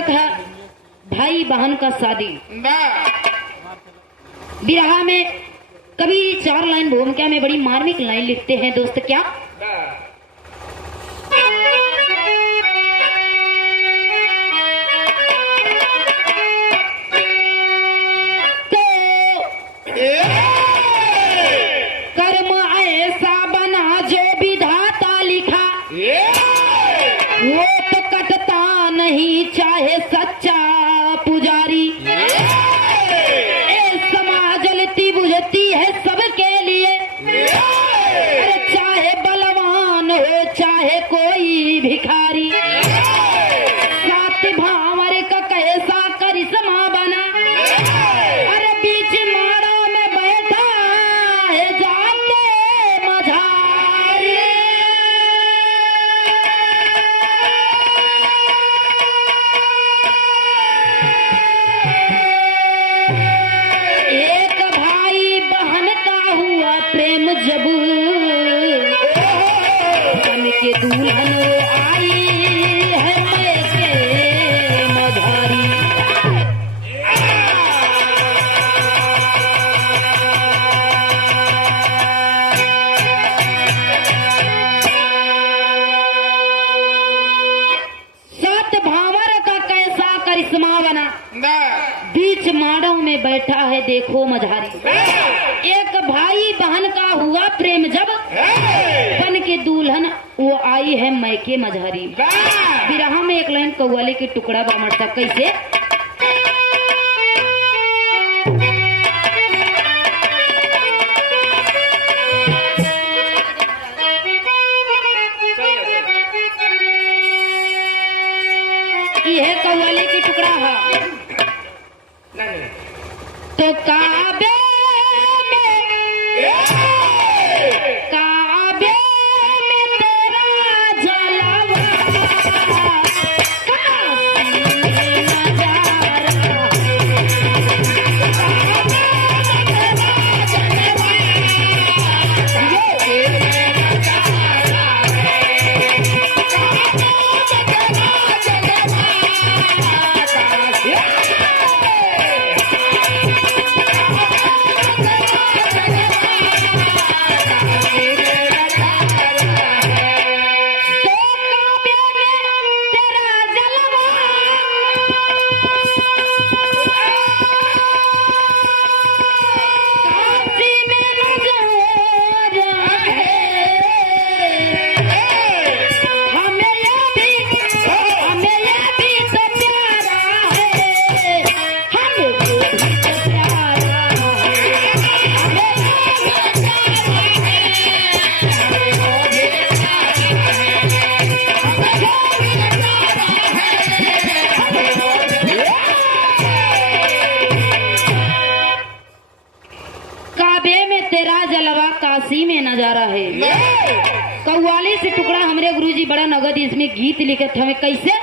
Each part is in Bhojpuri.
नाटक है भाई बहन का शादी। बिरहा में कभी 4 लाइन भूमिका में बड़ी मार्मिक लाइन लिखते हैं दोस्त क्या। तो कर्म ऐसा बना जो विधाता लिखा, वो तो कटता नहीं चाहे सच्चा पुजारी। समाज जलती बुझती है सबके लिए, अरे चाहे बलवान हो चाहे कोई भिखारी। सात भावर का कैसा करिश्मा बना, अरे बीच माड़ा में बैठा है जाके मझारी। एक भाई बहन का हुआ प्रेम जब, बन के दुल्हन आई है मैके मझारी। सात भावर का कैसा करिश्मा बना, बीच माड़ों में बैठा है देखो मझारी। एक भाई बहन का हुआ प्रेम जब, बन के दुल्हन वो आई है मैके मझारी। बिरहा में एक लाइन कव्वाली की टुकड़ा बामरता कैसे। यह कव्वाली की टुकड़ा है। तो काबे में तेरा जलवा, काशी में नजारा। काशी में नजारा है। कव्वाली से टुकड़ा हमरे गुरुजी बड़ा नगद इसमें गीत लिखत हमें कैसे।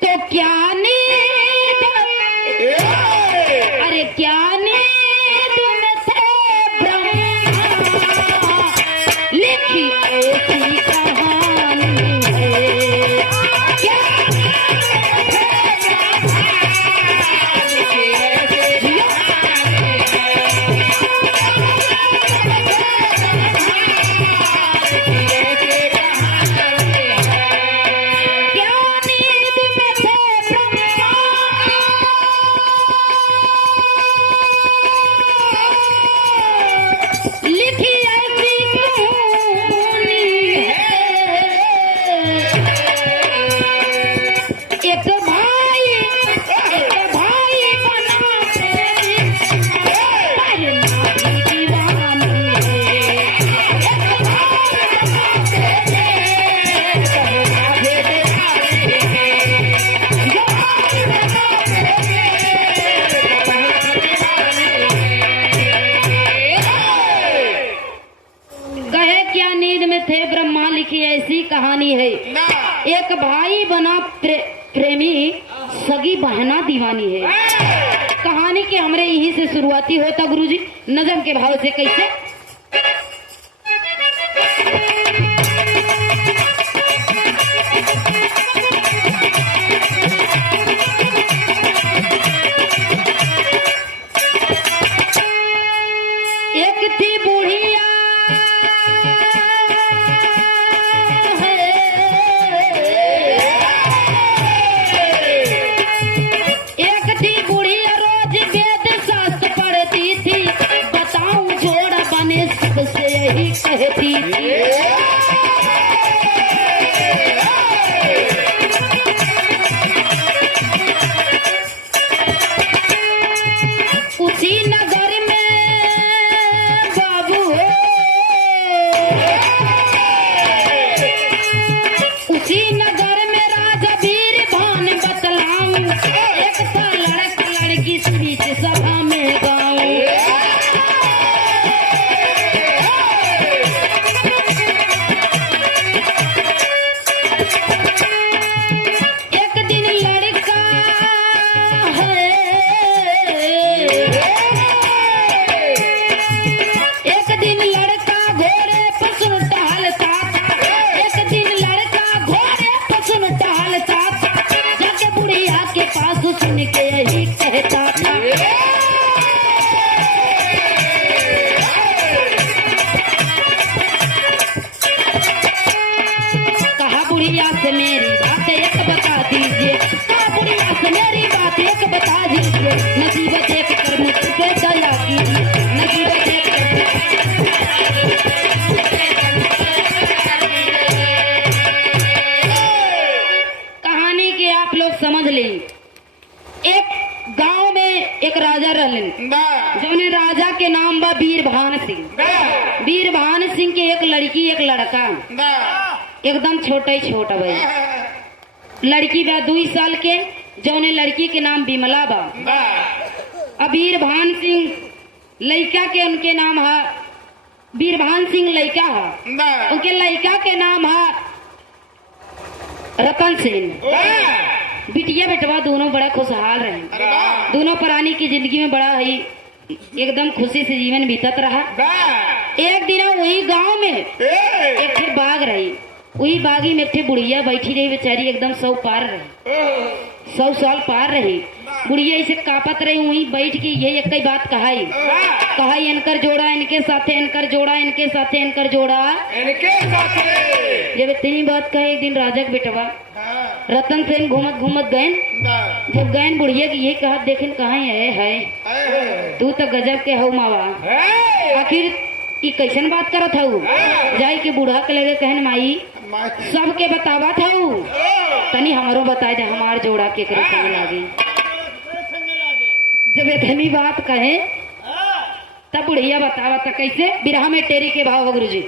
तो क्या नींद, अरे क्या नींद में थे ब्रह्मा, लिखी ऐसी कहानी है। क्या ऐसी कहानी है। एक भाई बना प्रेमी, सगी बहना दीवानी है। कहानी के हमरे यहीं से शुरुआती होता गुरुजी, नजम के भाव से कैसे। सुन के यही कहता था। कहा बुढ़िया से मेरी बात एक बता दीजिए, कहा बुढ़िया से मेरी बात एक बता दीजिए, नसीब देख कर मुझ पे दया कीजिए, नसीब देख कहानी के आप लोग समझ लें। एक गांव में एक राजा रहलन, जो राजा के नाम बा वीरभान सिंह। वीरभान सिंह के एक लड़की एक लड़का, एकदम छोटा ही छोटा भाई। लड़की बा 2 साल के, जौने लड़की के नाम बिमला बा। अब वीरभान सिंह लड़का के उनके नाम है, वीरभान सिंह लड़का है, उनके लड़का के नाम है रतन सेन। बिटिया बेटवा दोनों बड़ा खुशहाल रहे, दोनों प्राणी की जिंदगी में बड़ा ही एकदम खुशी से जीवन बीतत रहा। एक दिन वही गांव में एक ठे बाग रही, वही बागी में एक ठे बुढ़िया बैठी रही, बेचारी एकदम 100 पार रही, 100 साल पार रही। बुढ़िया इसे कापत रही, वही बैठ के यही एक ही बात कहाई, कहाई इनकर जोड़ा इनके साथे, इनकर जोड़ा इनके साथे, इनकर जोड़ा इनके साथे। जब इतनी बात कहे एक दिन राजा के बेटवा रतन सेन घूमत घूमत गए, जब गए बुढ़िया की ये कहा, देखिन कहाँ है तू तो गजब के हो मावा, आखिर ई कैसन बात करत हूँ। जाई के बूढ़ा के लगे कहन माई सबके बतावा था, तनी हमारो बताए दे हमार जोड़ा के करे लागे। जब इतनी बात कहे तब बुढ़िया बतावा था कैसे, बिरहा में टेरी के भाव गुरु जी।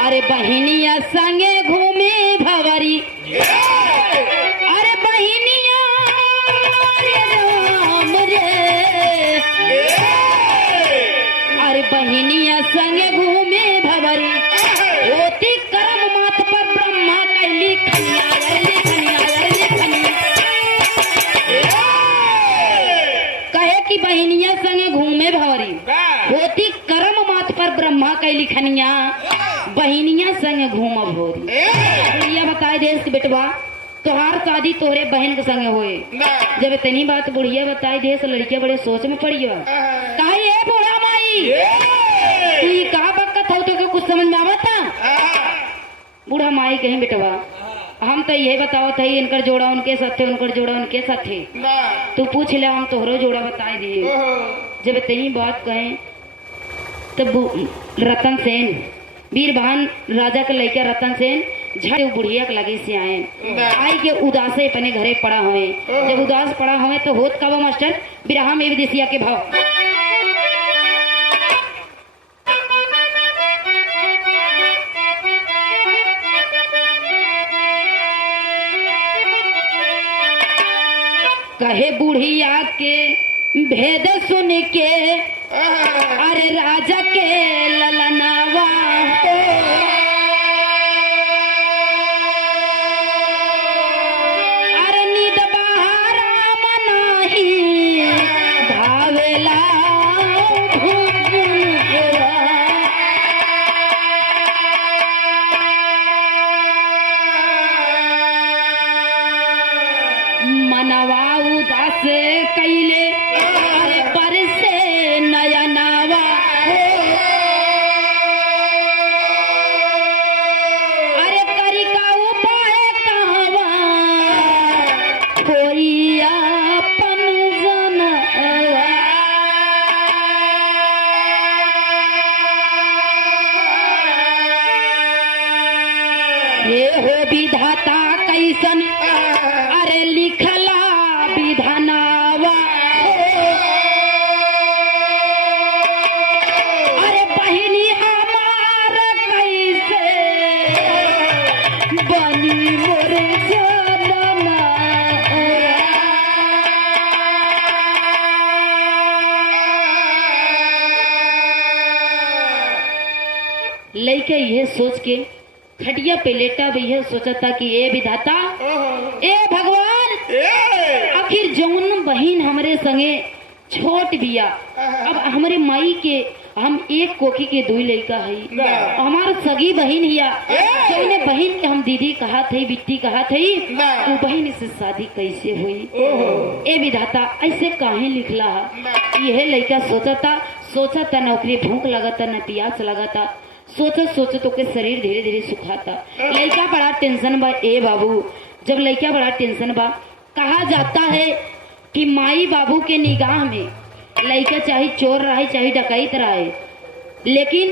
अरे बहनिया संगे घूमे भवरी, अरे बहनिया रे राम रे, अरे बहनिया संगे घूमे भवरी, होती कर्म माथ पर ब्रह्मा कैली खनिया, कहे कि बहनिया संगे घूमे भवरी, होती कर्म माथ पर ब्रह्मा कैली खनिया, बहनिया संग घूम भोरी। बुढ़िया बताए देश के बेटवा तोहार शादी तोहरे बहन के संग होए। जब इतनी बात बुढ़िया बताई देश, लड़कियां बड़े सोच में पड़ी हो, कहा ये बूढ़ा माई तू कहा बकत हो, तो कुछ समझ में आवता। बूढ़ा माई कहीं बेटवा हम तो यही बताओ थे, इनकर जोड़ा उनके साथे, उनकर जोड़ा उनके साथे, तू पूछ ले हम तोहरो जोड़ा बताए दिए। जब इतनी बात कहें तब रतन सेन वीरभान राजा के लड़का रतन सेन झट बुढ़िया के लगे से आए, आई के उदासे अपने घरे पड़ा हुए। जब उदास पड़ा हुए तो होत का वो मास्टर बिरहा में विदेशिया के भाव। कहे बुढ़िया के भेद सुन के, अरे राजा के ललनावा हो, अरे नींद बहारा मनाही भावेला मनवा उदास कैले, अरे बरसे नयनावा हो, अरे करी का उपाय कहवा कोई अपन जनवा। ये हो विधाता कैसन, अरे लिखला विधानावा हो, अरे बहिनी हमार कैसे बनी मोर जनना। लइके ये सोच के खटिया पे लेटा भी है, सोचता कि ए विधाता, ए भगवान, आखिर जौन बहन हमरे संगे छोट बिया, अब हमारे माई के हम एक कोखी के दुई लड़का है, हमार सगी बहन हिया, जौने बहन के हम दीदी कहा थे, बिट्टी कहा थे, वो बहन से शादी कैसे हुई? ए विधाता ऐसे काहे लिखला? यह लड़का सोचता नौकरी भूख लगता न प्यास लगता, सोचत के शरीर धीरे धीरे सुखाता। लड़का बड़ा टेंशन बा ए बाबू, जब लड़का बड़ा टेंशन बा, कहा जाता है कि माई बाबू के निगाह में लड़का चाहे चोर रहे चाहे डकैत रहे, लेकिन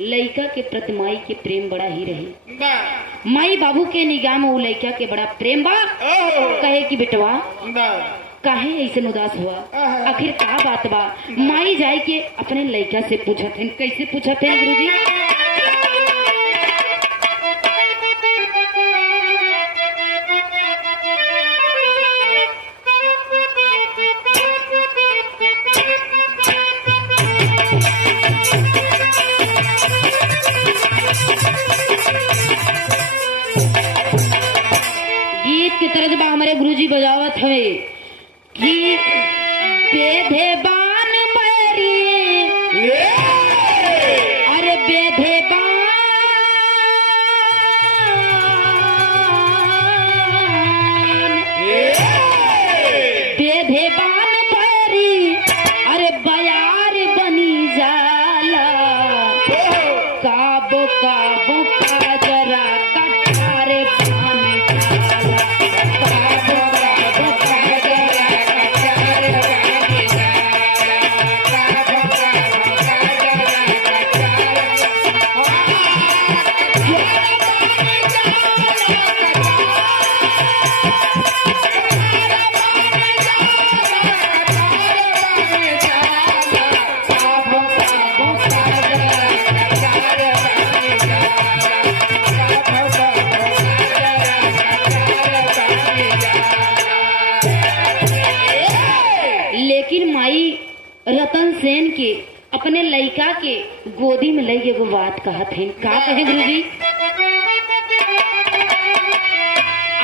लड़का के प्रति माई के प्रेम बड़ा ही रहे। माई बाबू के निगाह में वो लड़का के बड़ा प्रेम बा। कहे कि बेटवा काहे ऐसे उदास हुआ, आखिर का बात बा? माई जाए के अपने लड़का से पूछत हैं। कैसे पूछत हैं गुरुजी? गीत की तरह हमारे गुरुजी बजावत है कि बेधे बान मरिए, अरे बेधे बान, बेधे बान मरी, अरे बयार बनी जाला, काबो काबो काजरा कटारे बान जाला, काबो काबो काजरा कटारे बान जाला, काबो काबो काजरा कटारे लेकिन माई रतन सेन के अपने लड़का के गोदी में लई एगो बात कहत है। का कहे गुरुजी?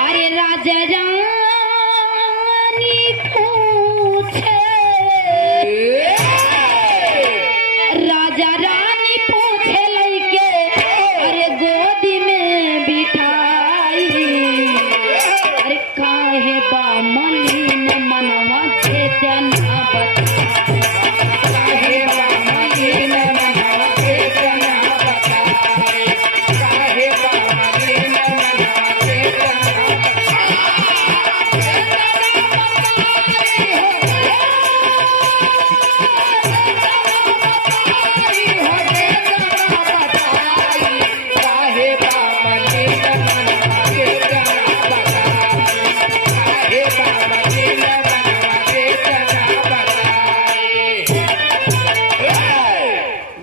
अरे राजा रानी पूछे, राजा रानी पूछे लइके, अरे गोदी में बिठाई, अरे काहे बा मलिन मनवा देते ना बता, काहे बा मलिन मनवा देते ना बता, काहे बा मलिन मनवा देते ना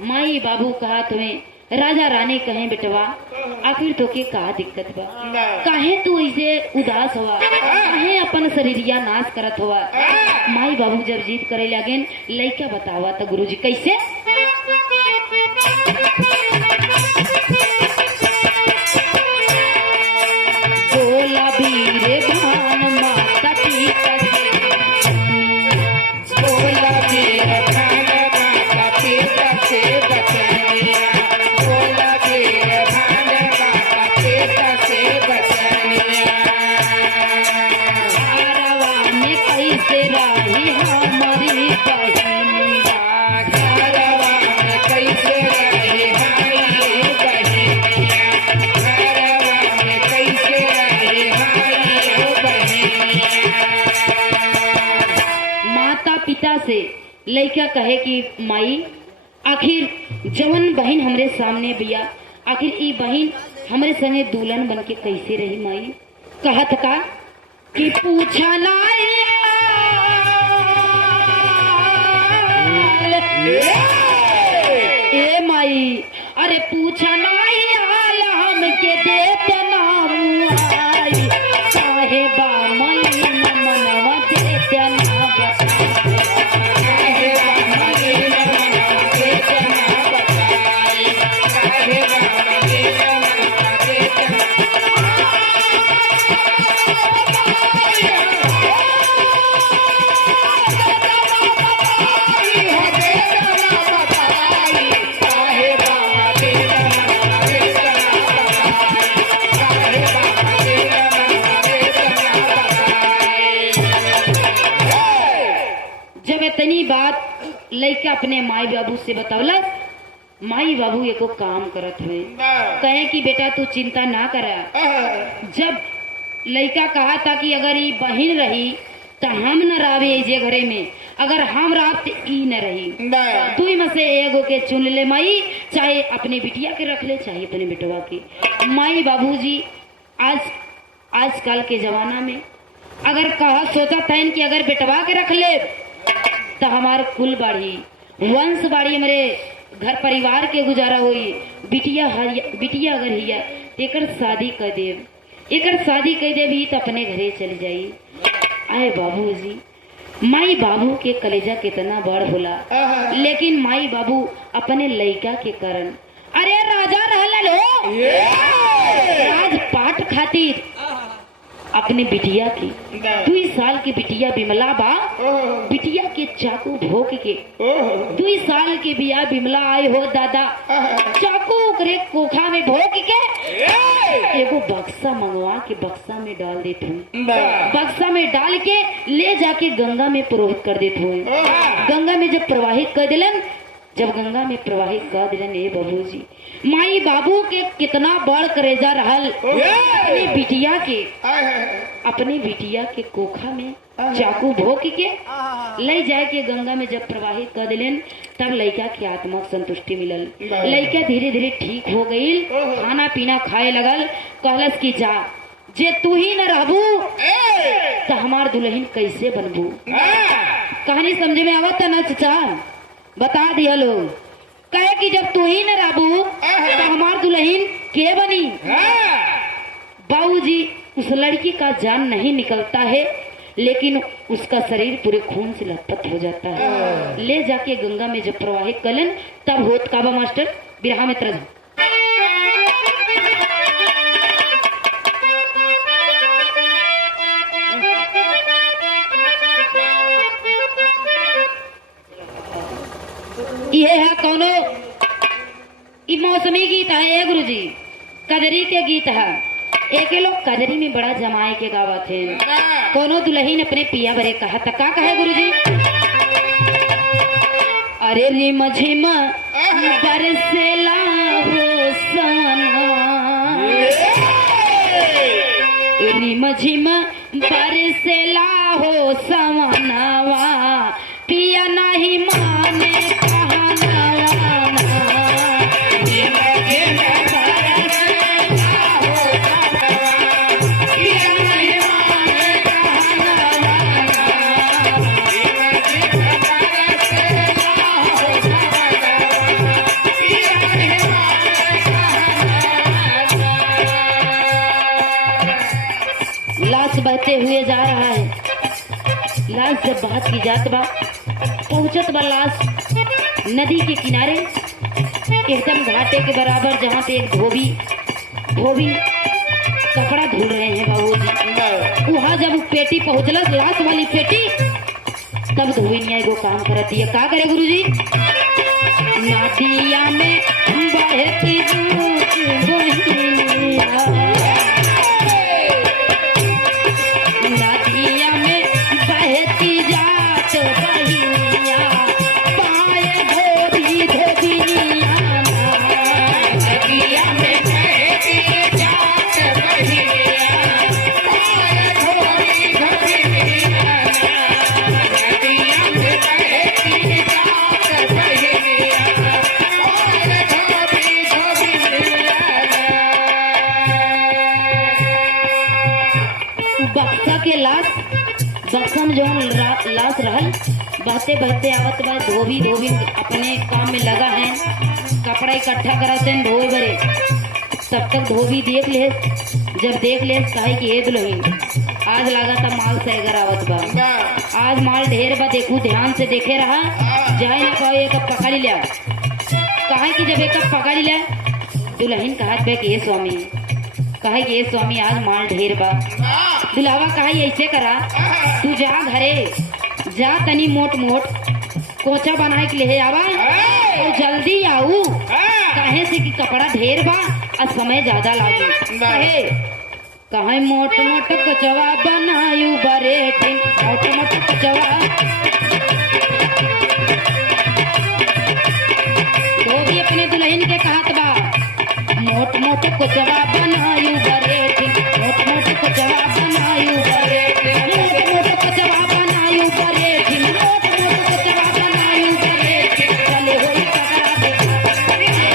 माई बाबू कहा तुम्हें राजा रानी कहे बेटवा, आखिर तो के का दिक्कत बा? काहे तू ऐसे उदास हुआ, काहे अपन शरीरिया नाश करत हुआ? माई बाबू जब जीत करे लगेन, लइका बतावा तो गुरुजी कैसे? बोला वीर भान माता पिता से, बोला वीर भान माता पिता से बचनिया, बोला वीर भान माता पिता से बचनिया, घरवा में कैसे रही हमारी बहनिया, घरवा में कैसे रही हमारी बहनिया, घरवा में कैसे रही हमारी बहनिया। माता पिता से लइका कहे कि माई, आखिर जवन बहन हमरे सामने बिया, आखिर ई बहन हमरे संगे दुल्हन बन के कैसे रही? माई कहत का कि पूछा ए माई, अरे पूछा नहीं हाल हमके देते ना आई, काहे बा मलिन मनवा देते ना बता, काहे बा मलिन मनवा देते ना बताई, काहे बा मलिन मनवा देते इतनी बात लड़का अपने माई बाबू से बतौलस। माई बाबू एको काम करत हुए, कहे कि बेटा तू चिंता ना करा। जब लड़का कहा था कि अगर ये बहन रही तो हम न रावे जे घरे में, अगर हम राव तो ई न रही। तू ही में से एगो के चुन ले माई, चाहे अपने बिटिया के रख ले चाहे अपने बेटवा के। माई बाबूजी आजकल के जमाना में अगर कहा सोचा था कि अगर बेटवा के रख ले तो हमार कुल बाढ़ी वंश बाढ़ी, हमारे घर परिवार के गुजारा हुई। बिटिया अगर हिया एकर शादी कर देव, एकर शादी कर देव ही तो अपने घरे चली जाई। आए बाबूजी, माई बाबू के कलेजा कितना बड़ होला, लेकिन माई बाबू अपने लड़का के कारण अरे राजा रहला लो राजपाट खातिर अपने बिटिया की 2 साल की बिटिया बिमला बा, बिटिया के चाकू भोग के 2 साल के बिया बिमला आए हो दादा, चाकू करे कोखा में भोग के एगो बक्सा मंगवा के बक्सा में डाल देते हुए, बक्सा में डाल के ले जाके गंगा में प्रवाहित कर देते हुए। गंगा में जब प्रवाहित कर दिलन, जब गंगा में प्रवाहित कर दिलन, ए बाबूजी माई बाबू के कितना बड़ करेजा रहल अपने बिटिया के कोखा में चाकू भोग के ले जाए के गंगा में जब प्रवाहित कर दिलन, तब लड़का के आत्मा संतुष्टि मिलल। लड़का धीरे धीरे ठीक हो गई, खाना पीना खाए लगल। कहलस कि जा जे तू ही न रहबू तो हमार दुल्हन कैसे बनबू। कहानी समझे में आवत न चाचा, बता दिया लोग। कहे कि जब तू ही न रहबू तो हमार दुल्हन के बनी। बाबूजी उस लड़की का जान नहीं निकलता है, लेकिन उसका शरीर पूरे खून से लथपथ हो जाता है। ले जाके गंगा में जब प्रवाहित कलन, तब होत काबा मास्टर बिरहा में तरज ये है कोनो मौसमी गीत है गुरुजी, कजरी के गीत है। एक लोग कजरी में बड़ा जमाए के गावत थे। कोनो दुल्हन अपने पिया बरे कहा तका कहे गुरुजी, अरे रिम झिम बरसेला हो सनवा, रिम झिम बरसेला हो सवनवा, पिया नहीं माने बहते हुए जा रहा है। लाश जब बात की जात बा, पहुंचत बा लाश नदी के किनारे एकदम घाटे के बराबर, जहाँ पे एक धोबी कपड़ा धुल रहे हैं बाबूजी। वहाँ जब पेटी पहुंचल, लाश वाली पेटी, तब धोबिनिया एगो काम करती है। का करे गुरुजी, नदिया में बहती नदिया में बहती जात बहिनिया, पाए धोबी धोबिनिया, नदिया में बहती जात बहिनिया, पाए धोबी धोबिनिया, नदिया में बहती जात बहिनिया, पाए धोबी धोबिनिया। बक्सा के लाश, बक्सा में जो लाश रहल, बहते बहते आवत बा। धोबी अपने काम में लगा है, कपड़ा इकट्ठा कराते हैं धोए बरे। तब तक धोबी देख ले, जब देख ले कहे कि ये दुल्हन आज लगा था माल से अगर आवत बा, आज माल ढेर बा, देखू ध्यान से देखे रहा, जाए ना कहो एक पकड़ लिया। कहा कि जब एक पकड़ लिया, दुल्हन कहा कि ये स्वामी, कहे कि ये स्वामी आज माल ढेर बा। दुल्हावा कहा ऐसे करा, तू जा घरे जा, तनी मोट कोचा बनाए के ले आवा और जल्दी आऊ, कहे से कि कपड़ा ढेर बा और समय ज्यादा लागे। कहे मोट कोचवा बनायू बरे, मोट कोचवा दुल्हन के कहत बा मोट मोट कुचवा बनायु बरेठी, मोट मोट कुचवा बनायु बरेठी, मोट मोट कुचवा बनायु बरेठी, मोट मोट कुचवा बनायु बरेठी, चले होई ककरा देखा,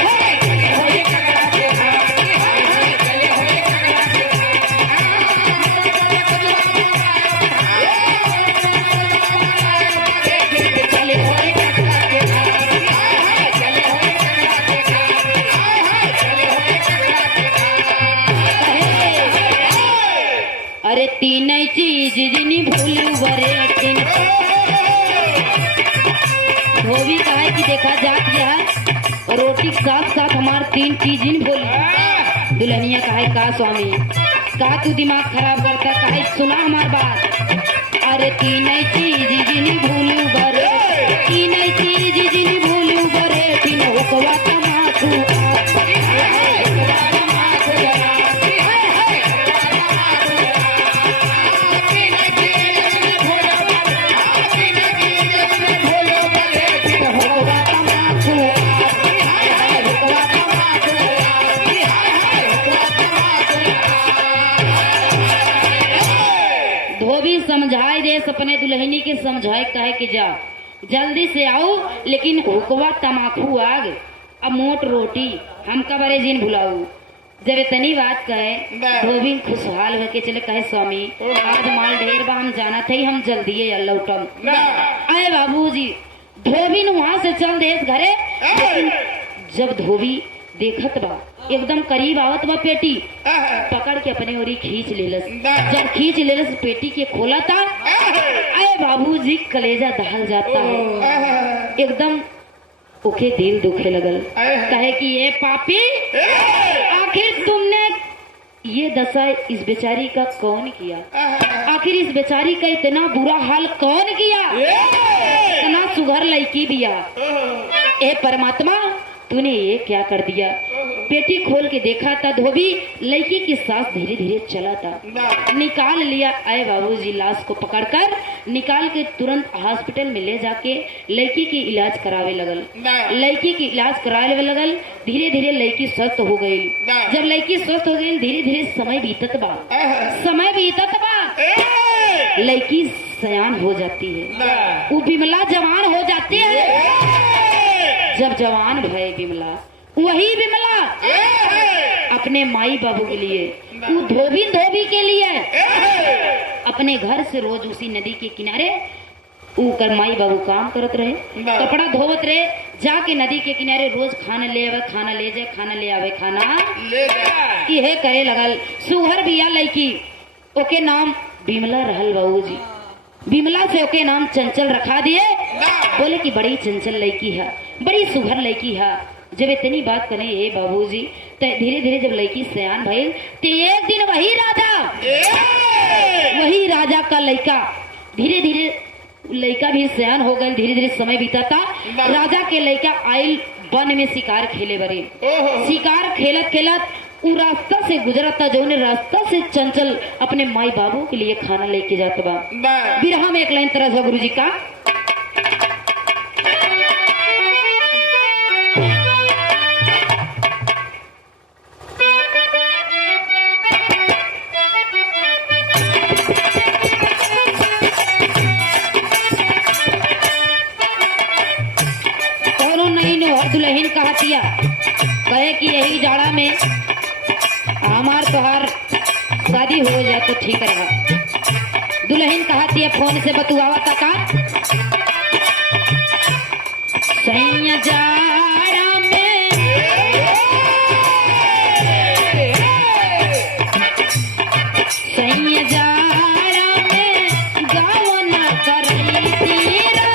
होई ककरा देखा, चले होई ककरा देखा, चले होई ककरा देखा, चले होई ककरा देखा, चले होई ककरा देखा। अरे तीन चीज जिनी भूलू बरेठी, धोबी कहे कि देखा जात यह रोटी के साथ साथ हमार तीन चीज इन भूल। दुल्हनिया कहे का स्वामी का तू दिमाग खराब करता, कहे सुना हमार बात। अरे तीन चीज जिनी भूलू बरे, तीन चीज जिनी भूलू बरे, तीन हुकवा तमाकू धोबी समझाए दे अपने दुल्हनी के समझाए कहे कि जा जल्दी से आओ, लेकिन हुकवा तमाकू आग अब मोट रोटी हमका बड़े जिन भुलाऊ। जब इतनी बात कहे धोबी खुशहाल होके चले कहे स्वामी आज माल ढेर बा, हम जाना थे हम जल्दी लौटम। आए बाबूजी धोबी ने वहां से चल दे घरे, लेकिन जब धोबी देखत बा एकदम करीब आवत बा पेटी पकड़ के अपने ओरी खींच लेलस। जब खींच लेलस पेटी के खोला था, अरे बाबूजी कलेजा दहल जाता है, एकदम ओके दिल दुखे लगल। कहे कि ये पापी आखिर तुमने ये दशा इस बेचारी का कौन किया, आखिर इस बेचारी का इतना बुरा हाल कौन किया, इतना सुघर लड़की दिया, ए परमात्मा तूने ये क्या कर दिया। पेटी खोल के देखा था धोबी लड़की की सांस धीरे धीरे चला था, निकाल लिया। आए बाबूजी लाश को पकड़कर निकाल के तुरंत हॉस्पिटल में ले जाके लड़की की इलाज करावे लगल। लड़की की इलाज करावे लगल, धीरे धीरे लड़की स्वस्थ हो गई। जब लड़की स्वस्थ हो गई धीरे धीरे समय बीतत बा, समय बीतत बा, लड़की सयान हो जाती है, वो बिमला जवान हो जाती है। जब जवान भय बिमला, वही बिमला अपने माई बाबू के लिए, वो धोबी के लिए अपने घर से रोज उसी नदी के किनारे कर माई बाबू काम करत रहे, कपड़ा धोवत रहे, जाके नदी के किनारे रोज खाना ले आवे, खाना ले जाए, खाना ले आवे, खाना ले जाए, यह करे लगल। सुहर बिया लड़की, ओके नाम बिमला रहल बाबूजी। बिमला से ओके नाम चंचल रखा दिए, बोले कि बड़ी चंचल लड़की है, बड़ी सुघर लड़की है। जब इतनी बात करें ये बाबूजी तो धीरे धीरे जब लड़की सयान भइल तो एक दिन वही राजा का लड़का धीरे धीरे लड़का भी सयान हो गए, धीरे धीरे समय बीता था। राजा के लड़का आयल वन में शिकार खेले बरे, शिकार खेलत खेलत वो रास्ता से गुजरता, जो ने रास्ता से चंचल अपने माई बाबू के लिए खाना लेके जाता बा। बिरहा में एक लाइन तरह गुरु जी का, दुल्हन कहतिया कहे कि यही जाड़ा में हमार तोहार शादी हो जाए तो ठीक रहा। दुल्हन कहतिया फोन से बतुआवा का सैया जाड़ा में सैया जाड़ा में गावना करई तेरा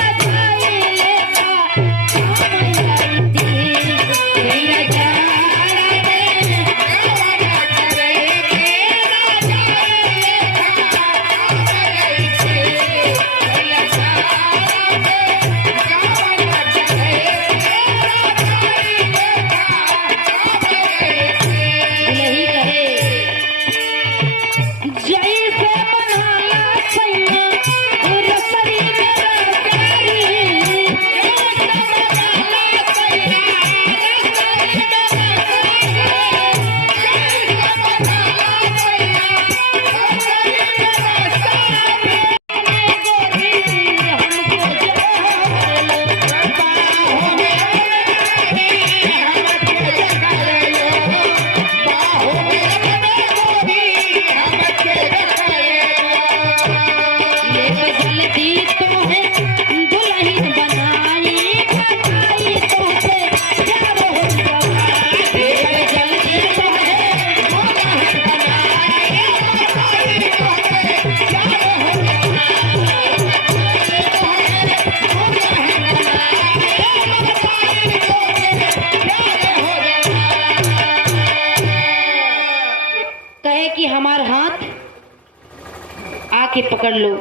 हाथ आके पकड़ लो,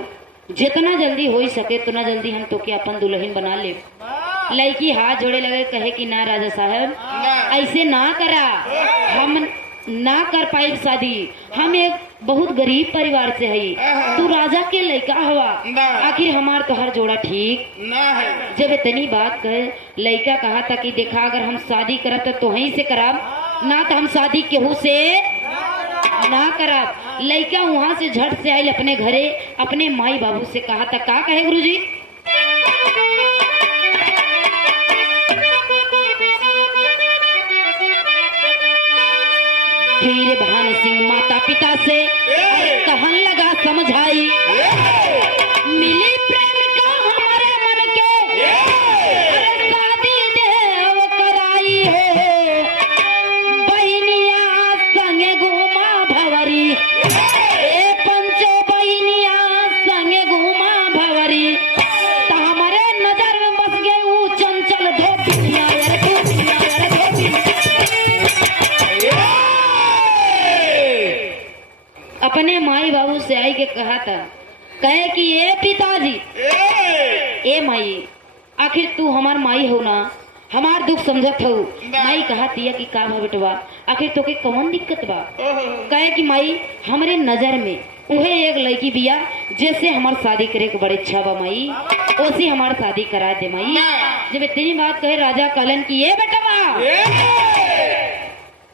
जितना जल्दी हो सके उतना जल्दी हम तो के अपन दुल्हन बना ले। लड़की हाथ जोड़े लगे, कहे कि ना राजा साहब ऐसे ना करा, हम ना कर पाए शादी, हम एक बहुत गरीब परिवार से है, तू राजा के लड़का हवा, आखिर हमार तोहर जोड़ा ठीक ना है। जब इतनी बात कहे, लड़का कहा था कि देखा अगर हम शादी करब तो तुही से करब, ना तो हम शादी केहू से ना करब। लड़का वहाँ से झट से आयल अपने घरे, अपने माई बाबू से कहा था, का कहे गुरुजी? फिर भान सिंह माता पिता से कहन लगा समझाई, मिली प्रेम का हमारे मन के, शादी देव कराई हो, बहनिया संगे घूमा भवरी, ए पंचो बहनिया संगे घूमा भवरी, तो हमारे नजर में बस गए वो चंचल धोबिया, अपने माई बाबू से आई के कहा था, कहे कि ये पिताजी, ए माई, आखिर तू हमार माई हो ना, हमार दुख समझत हो। माई कहा तिया कि का भा बेटवा, आखिर तो के कौन दिक्कत बा? कहे कि माई हमरे नजर में उहे एक लड़की बिया जैसे हमार शादी करे के बड़ी इच्छा बा माई, ओसी हमार शादी करा दे माई। जब इतनी बात कहे, राजा कहलन कि ये बेटवा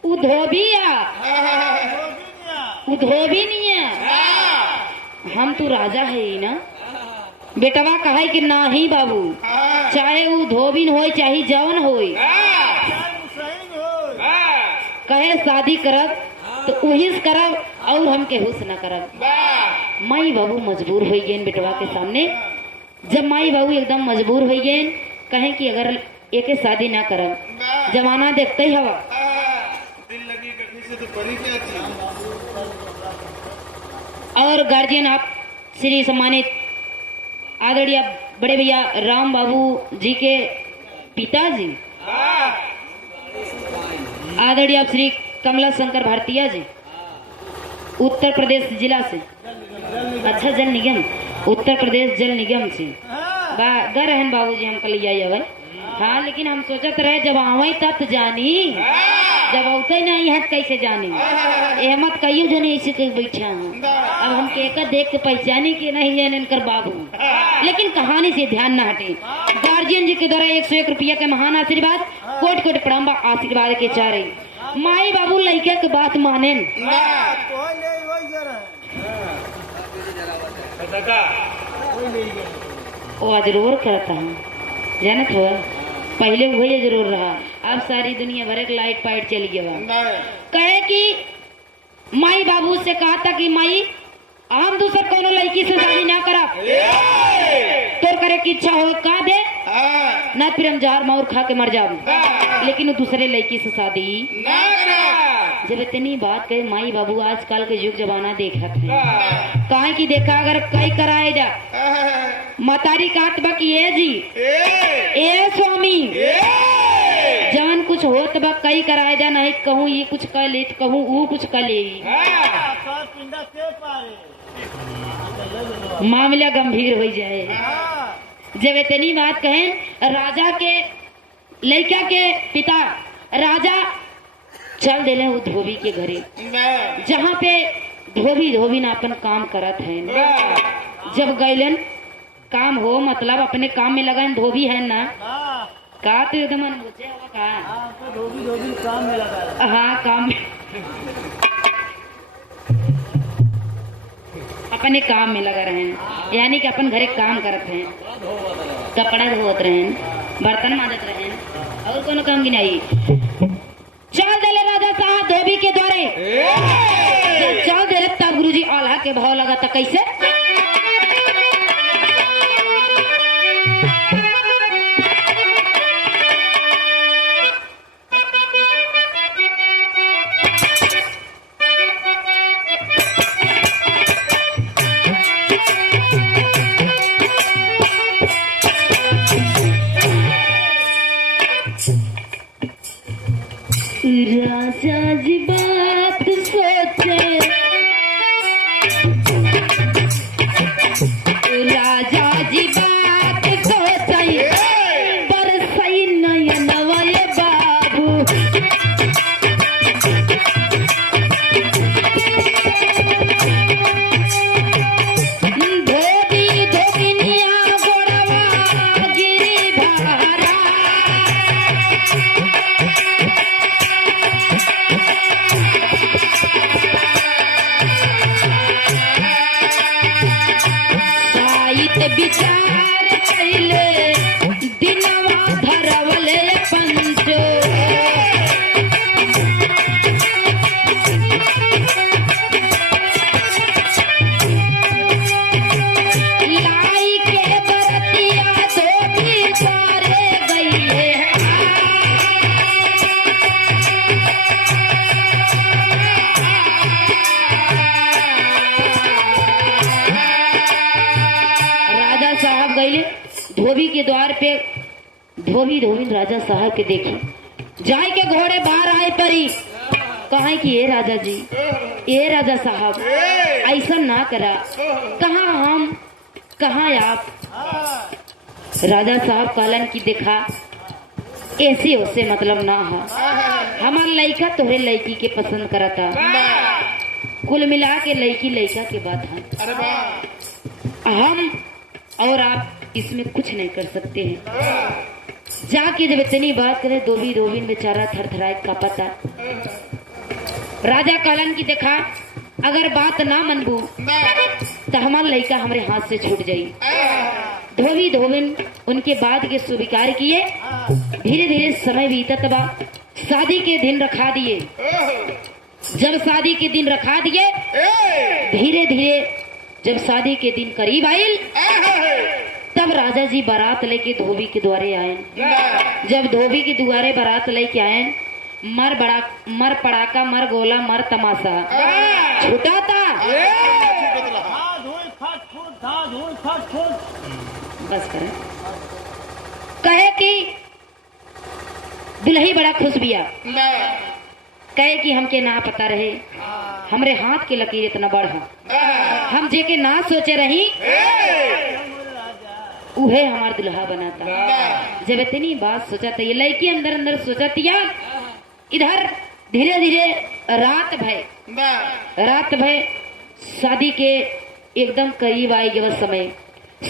उ धोबिया, उ धोबी नहीं है, हम तो राजा है ही ना। बेटवा कहे कि ना ही बाबू, चाहे वो धोबिन हो चाहे जवन हो, कहे शादी करब तो उहिस करब और हम के हुस न करब। माई बाबू मजबूर हो गए बेटवा के सामने। जब माई बाबू एकदम मजबूर हो गए, कहे कि अगर एक शादी ना करब, जमाना देखते ही हवा, और गार्जियन आप श्री सम्मानित आदरणीय बड़े भैया राम बाबू जी के पिताजी, आदरणीय आप श्री कमला शंकर भारतीय जी, उत्तर प्रदेश जिला से, अच्छा जल निगम, उत्तर प्रदेश जल निगम से गर रहन बाबू जी हमको ले आए। हाँ, लेकिन हम सोचत रहे जब आवे तब जानी, जब औते नहीं है कैसे जानी, एहमत कईयो जने ऐसे कहीं बैठा हूँ। अब हम के देख के पहचाने के नहीं है इनकर बाबू, लेकिन कहानी से ध्यान न हटे। गार्जियन जी के द्वारा 101 रुपया के महान आशीर्वाद, कोट कोट प्रणाम आशीर्वाद के चारे। माई बाबू लड़के के बात माने, वो जरूर करता हूँ, जानत हो पहले वही जरूर रहा, अब सारी दुनिया भर के लाइट पाइट चली गया। कहे कि माई बाबू से कहा था कि माई हम दूसर कोनो लड़की से शादी ना करा, तो करे की इच्छा हो का दे ना, फिर हम जहर मार खा के मर जाऊ, लेकिन दूसरे लड़की से शादी ना करा। जब इतनी बात कहे, माई बाबू आजकल के युग जमाना देखा थे, कहे कि देखा अगर कई कराए जा मतारी काट बा कि ए जी ए स्वामी, जान कुछ होत बा कई कराए जा, नहीं कहूँ ये कुछ कर ले, कहूँ वो कुछ कर ले, मामला गंभीर हो जाए। जब इतनी बात कहें, राजा के लड़का के पिता राजा चल दिले वो धोबी के घरे, जहाँ पे धोबी ना अपन काम करत है। जब गैलन काम हो, मतलब अपने काम में लगा, धोबी है ना का, तो एकदम धोबी काम में लगा, हाँ काम में अपने काम में लगा रहे, यानी कि अपन घरे काम करते हैं, कपड़ा धोत रहे, बर्तन मांजत रहे, और कोनो काम की नहीं। चल दे राजा साहब धोबी के द्वारे, चल दे तब गुरुजी आल्हा के भाव लगा था कैसे। राजा जी बात सोचे विचार कैले दिनवा धरवले पंचो लाई के बरतिया धोबी द्वारे गईले राजा साहब गईले धोबी के द्वार पे धोबी धोबी राजा साहब के देखी जाय के घोड़े बाहर आए परी कहा कि ये राजा जी ये राजा साहब ऐसा ना करा कहाँ हम कहाँ आप राजा साहब कहलन की देखा ऐसे उससे मतलब ना है हमार लड़का तोहरे लड़की के पसंद करता कुल मिला के लड़की लड़का के बात है हम और आप इसमें कुछ नहीं कर सकते हैं जाके जब इतनी बात करे धोबी धोबी बेचारा थरथराए का पता राजा कहलन की देखा अगर बात ना मनबू तो हमार लड़का हमारे हाथ से छूट जाई धोबी धोबिन उनके बाद के स्वीकार किए धीरे धीरे समय बीतत बा शादी के दिन रखा दिए जब शादी के दिन रखा दिए धीरे धीरे जब शादी के दिन करीब आयल तब राजा जी बारात लेके धोबी के द्वारे आए जब धोबी के द्वारे बारात लेके आए मर पड़ाका मर गोला मर तमाशा छूटा था बस करें कहे कि दुल्ही बड़ा खुश बिया कहे कि हमके ना पता रहे हमरे हाथ के लकीर इतना बड़ है हम जेके ना सोचे रही उहे हमार दुल्हा बनाता जब इतनी बात सोचा था ये लड़की अंदर अंदर सोचतिया इधर धीरे धीरे रात भय शादी के एकदम करीब आई गए समय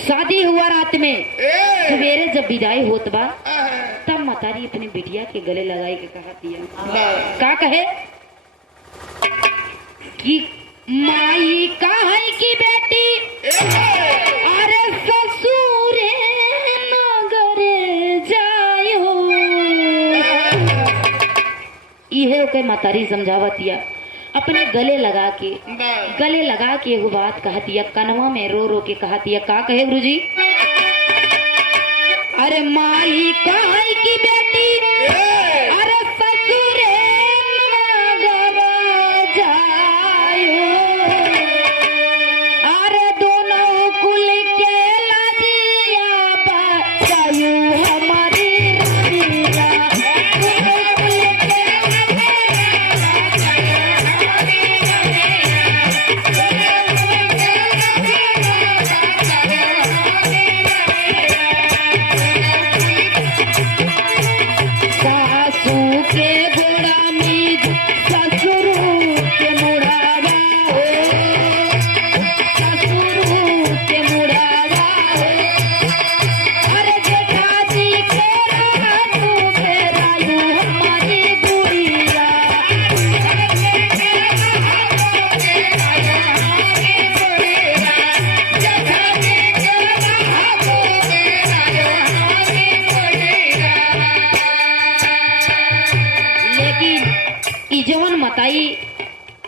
शादी हुआ रात में सवेरे जब विदाई होत बा तब मतारी अपनी बिटिया के गले लगाई के कहा दिया का कहे कि माई कहा की बेटी अरे ससुर नगर जायो इहे के मतारी समझावतिया अपने गले लगा के एगो बात कहतिया कनवा में रो रो के कहतिया का कहे गुरुजी अरे माई कहा की बेटी अरे ससुर नगर जायो अरे दोनों कुल के लजिया बचायो हमारी रतिया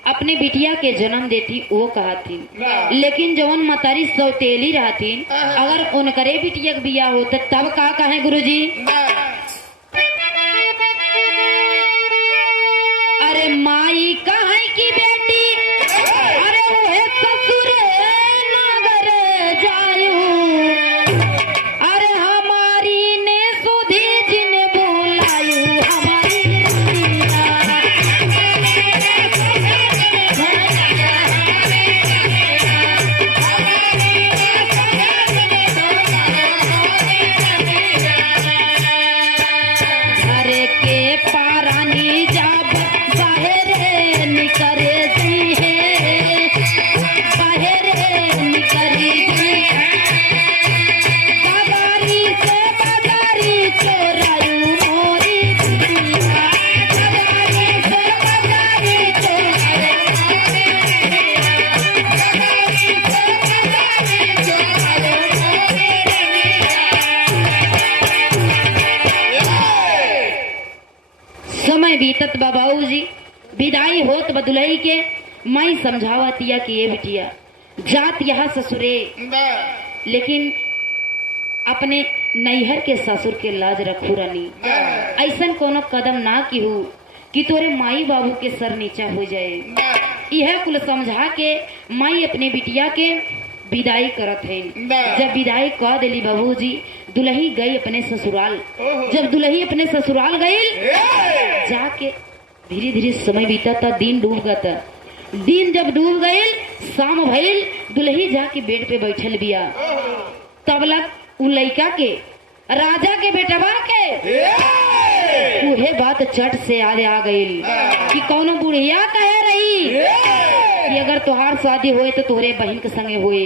अपने बिटिया के जन्म देती वो कहा थी लेकिन जवन मतारी सौतेली रहती अगर उनकरे बिटिया के बिया होता तब का कहे गुरुजी अरे माई कहा की बेटी अरे वो ससुर नगर जायो अरे हमारी ने सुधी जिन बुलायू हमारी जब दुल्ही के माई समझावतिया कि ये बिटिया जात यहाँ ससुरे, लेकिन अपने नैहर के ससुर के लाज रखू रानी। ऐसा कोनो कदम ना की हो कि तोरे माई बाबू के सर नीचा हो जाए। यह कुल समझा के माई अपने बिटिया के विदाई करत है। जब विदाई कह दिली बाबूजी, दुल्ही गई अपने ससुराल। जब दुल्ही अपने ससुराल गई, जाके धीरे धीरे समय बीता था, दिन डूब गया था। दिन जब डूब गई, शाम भइल, दुल्ही जाके बेड पे बैठल बिया। तब लग उ लड़का के राजा के बेटवा के उहे बात चट से याद आ गई कि कौनो बुढ़िया कहे रही कि अगर तुहार शादी होए तो तोरे बहन के संगे होए।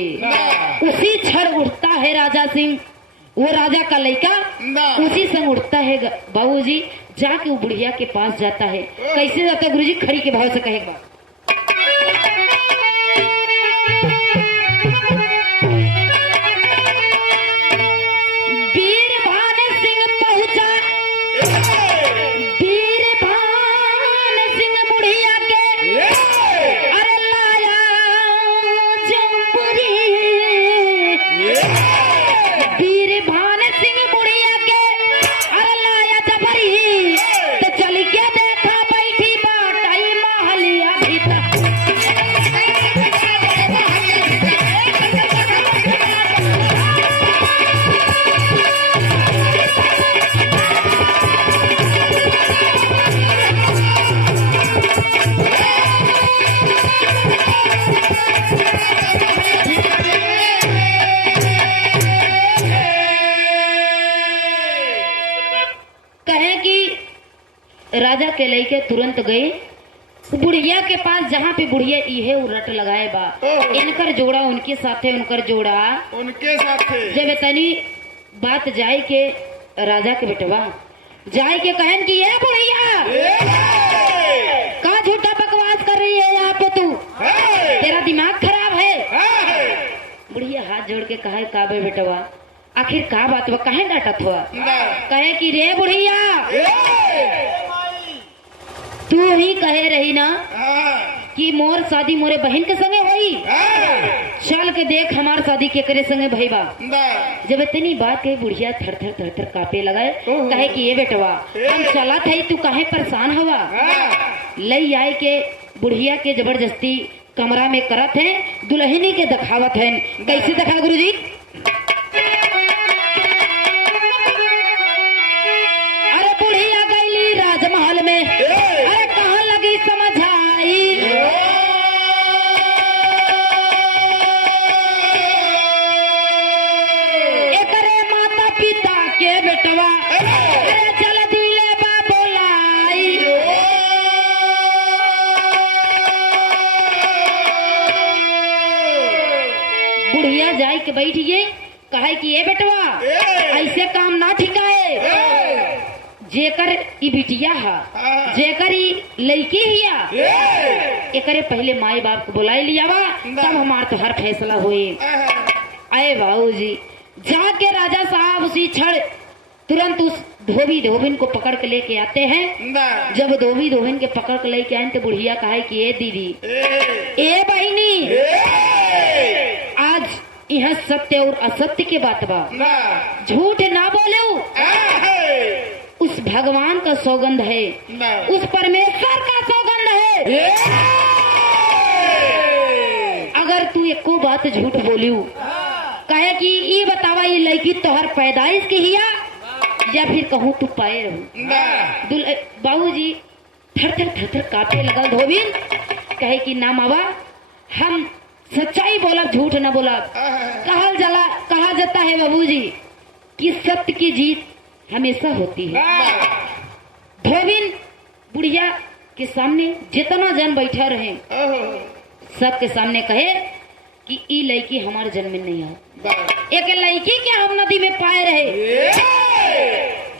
उसी क्षण उठता है राजा सिंह, वो राजा का लड़का उसी संग उठता है बाबूजी, जाके वो बुढ़िया के पास जाता है। कैसे जाता है गुरुजी? खड़ी के भाव से कहेगा, राजा के लड़के तुरंत गए बुढ़िया के पास, जहाँ पे बुढ़िया इहे रट लगाए बा। इनकर जोड़ा उनके साथे, उनकर जोड़ा उनके साथे। जब इतनी बात जाए के राजा के बेटवा जाए के कहन कि ये बुढ़िया का झूठा बकवास कर रही है यहाँ पे, तू तेरा दिमाग खराब है। बुढ़िया हाथ जोड़ के कहे का बे बेटवा, आखिर का बात बा, कहे डांटत हुआ? कहे कि रे बुढ़िया, तू ही कहे रही ना कि मोर शादी मोरे बहन के संगे होई, चल के देख हमार शादी के करे संगे भईबा। जब इतनी बात कही बुढ़िया थर थर थर थर कापे लगाए। कहे कि ये बेटवा हम चला थे, तू कहे परेशान हवा? लई आए के बुढ़िया के जबरदस्ती कमरा में करत है, दुल्हनी के दिखावत है। कैसे दिखा गुरुजी? अरे बुढ़िया गईली राजमहल में, अरे कहाँ लगी समझाई, एकरे माता पिता के बेटवा, अरे चल दिले बा बोलाई। बुढ़िया जाए के बैठिए, कहे कि ये बेटवा ऐसे काम ना ठिकाए। जेकर ई बिटिया हा, जेकर ई लड़की हिया, एकरे पहले माई बाप को बुलाई लिया बा, तब हमार तो हर फैसला हुए। आए बाबूजी, जाके राजा साहब उसी क्षण तुरंत उस धोबी को पकड़ के लेके आते हैं। जब धोबी के पकड़ के लेके आए तो बुढ़िया कहे कि ए दीदी, ए बहनी, आज यह सत्य और असत्य की बात बा, झूठ ना बोलो। उस भगवान का सौगंध है, उस परमेश्वर का सौगंध है, अगर तू एको बात झूठ बोलियो, कहे कि ये बतावा ये लड़की तोहर पैदाइश की हिया या फिर कहूँ तू पाए रहू। बाबूजी थर थर थर थर कांपे लगल धोबिन। कहे कि ना मावा, हम सच्चाई बोला, झूठ ना बोला। कहा जाता है बाबूजी कि सत्य की जीत हमेशा होती है। धोबिन बुढ़िया के सामने जितना जन बैठा रहे, सबके सामने कहे कि ई लड़की हमारे जन्म में नहीं है, एक लड़की के हम नदी में पाए रहे।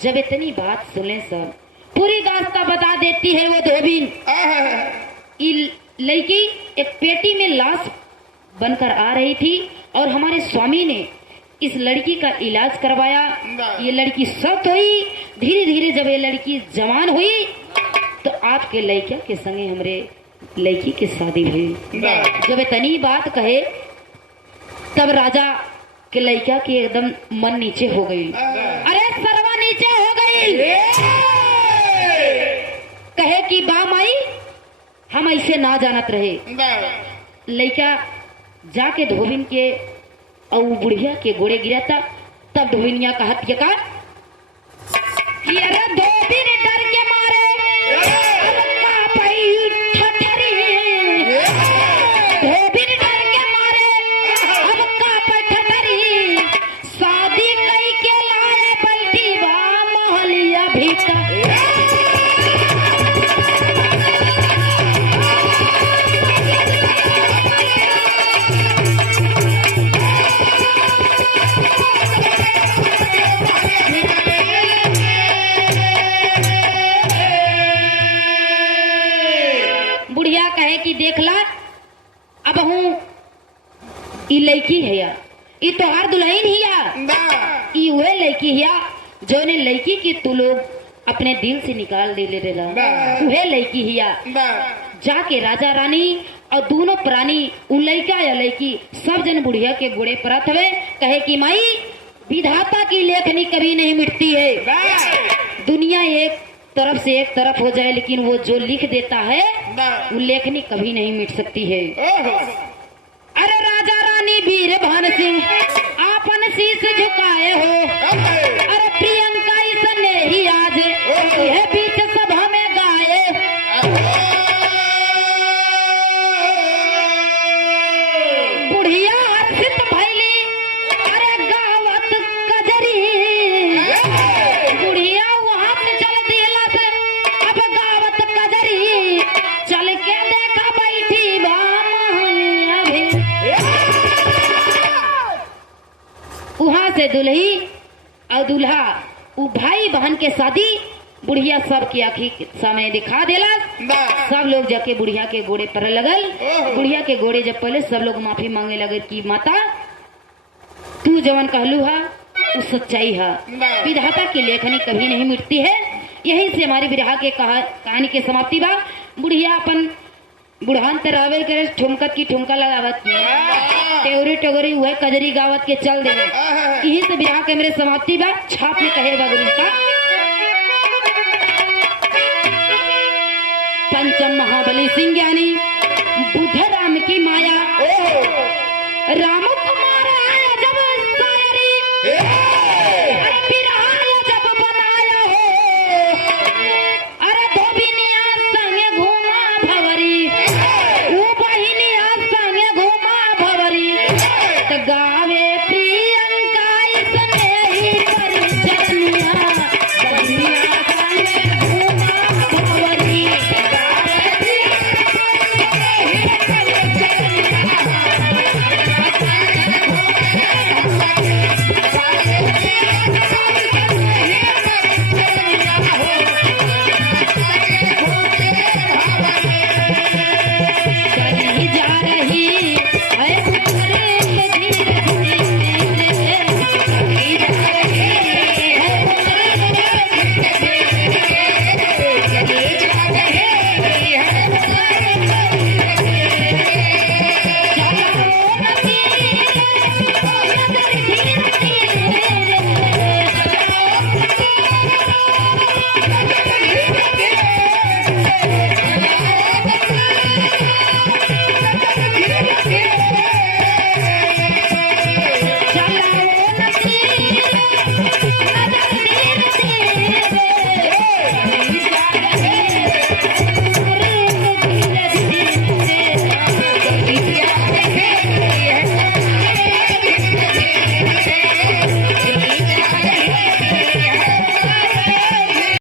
जब इतनी बात सुने सब, पूरी दास्तां बता देती है वो धोबिन। लड़की एक पेटी में लाश बनकर आ रही थी और हमारे स्वामी ने इस लड़की का इलाज करवाया। ये लड़की स्वस्थ हुई। धीरे धीरे जब ये लड़की जवान हुई तो आपके लड़किया के संगे हमरे लड़की की शादी हुई। जब इतनी बात कहे तब राजा के लड़का की एकदम मन नीचे हो गई। अरे सरवा नीचे हो गई। कहे कि बा माई हम ऐसे ना जानत रहे। लड़का जाके धोबिन के और बुढ़िया के गोड़े गिरा था। तब धोबिनिया का हत्या का कि अरे धोबिन डर के मारे धोबिन डर के मारे अब का पठरी शादी कई के लाए बैठी बा महलिया भीतर। बुढ़िया कहे कि देखला अब हूँ ई लड़की है या ई तोहार दुल्हन ही या ई वह लड़की है जो ने लड़की की तू लोग अपने दिल से निकाल दे ले रेला वह लड़की ही या। जाके राजा रानी और दोनों प्राणी उ लड़का या लड़की सब जन बुढ़िया के गोड़े परत हुए। कहे कि माई विधाता की लेखनी कभी नहीं मिटती है। दुनिया एक तरफ से एक तरफ हो जाए लेकिन वो जो लिख देता है वो लेखनी कभी नहीं मिट सकती है। अरे राजा रानी वीर भान सिंह आपन शीश झुकाए हो। अरे प्रियंका इसने ही आज यह बीच सभा में गाए। बुढ़िया हर्षित भैली अरे गावत कजरी। बुढ़िया वहां से चल दिला से अब गावत कजरी चल के देखा बैठी बा महलिया भी। वहां से दुल्ही और दूल्हा उ भाई बहन के शादी बुढ़िया सब की आखी समय दिखा देला। सब लोग जाके बुढ़िया के गोड़े पर लगल। बुढ़िया के गोड़े जब पहले सब लोग माफी मांगे लगे कि माता तू जवन कहलू हा वो सच्चाई है। विधाता की लेखनी कभी नहीं मिटती है। यही से हमारी विरहा के कहानी के समाप्ति बा। बुढ़िया अपन बुढ़ान तरहवे करे ठुमकत की ठुमका लगावत टेवरी टोगरी हुए कजरी गावत के चल देवे। यही से विरहा के मेरे समाप्ति बा। छाप में कहे गुरु का पंचम महाबली सिंह ज्ञानी बुद्ध राम की माया राम